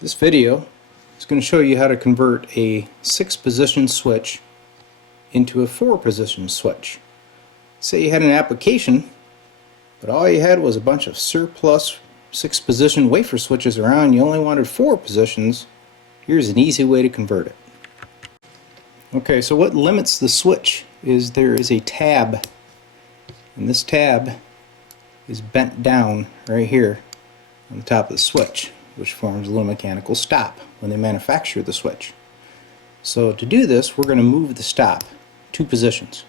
This video is going to show you how to convert a 6-position switch into a 4-position switch. Say you had an application, but all you had was a bunch of surplus 6-position wafer switches around, you only wanted 4 positions. Here's an easy way to convert it. Okay, so what limits the switch is there is a tab, and this tab is bent down right here on the top of the switch, which forms a little mechanical stop when they manufacture the switch. So to do this, we're going to move the stop 2 positions.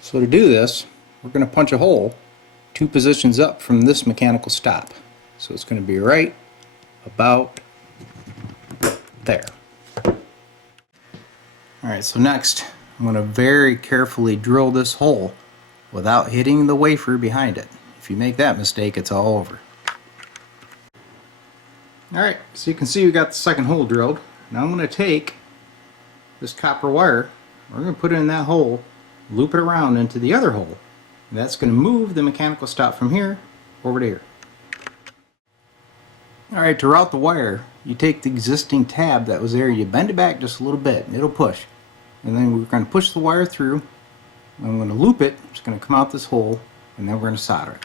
So to do this, we're going to punch a hole 2 positions up from this mechanical stop. So it's going to be right about there. Alright, so next I'm going to very carefully drill this hole without hitting the wafer behind it. If you make that mistake, it's all over. Alright, so you can see we got the second hole drilled. Now I'm going to take this copper wire, we're going to put it in that hole, loop it around into the other hole. And that's going to move the mechanical stop from here over to here. Alright, to route the wire, you take the existing tab that was there, you bend it back just a little bit, and it'll push. And then we're going to push the wire through. I'm going to loop it, it's going to come out this hole, and then we're going to solder it.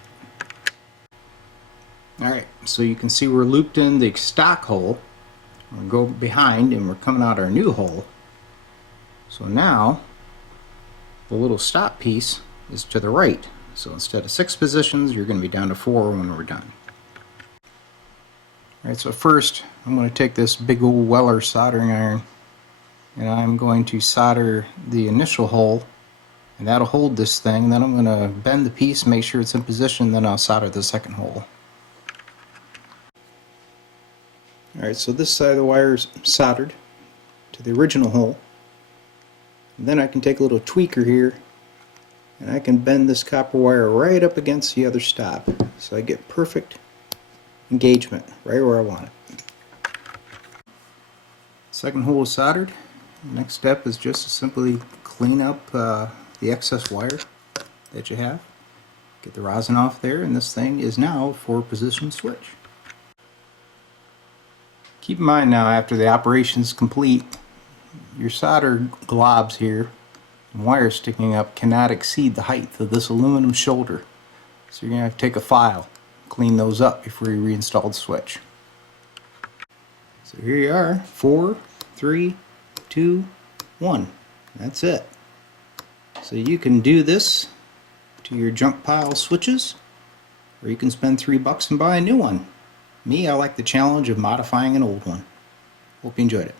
Alright, so you can see we're looped in the stock hole. We're going to go behind and we're coming out our new hole. So now the little stop piece is to the right. So instead of 6 positions, you're going to be down to 4 when we're done. Alright, so first I'm going to take this big old Weller soldering iron and I'm going to solder the initial hole, and that'll hold this thing. Then I'm going to bend the piece, make sure it's in position, then I'll solder the second hole. Alright, so this side of the wire is soldered to the original hole. And then I can take a little tweaker here and I can bend this copper wire right up against the other stop, so I get perfect engagement right where I want it. Second hole is soldered. The next step is just to simply clean up the excess wire that you have. Get the rosin off there, and this thing is now a 4-position switch. Keep in mind now, after the operation is complete, your solder globs here and wire sticking up cannot exceed the height of this aluminum shoulder. So you're going to have to take a file, clean those up before you reinstall the switch. So here you are, 4, 3, 2, 1. That's it. So you can do this to your junk pile switches, or you can spend $3 and buy a new one. Me, I like the challenge of modifying an old one. Hope you enjoyed it.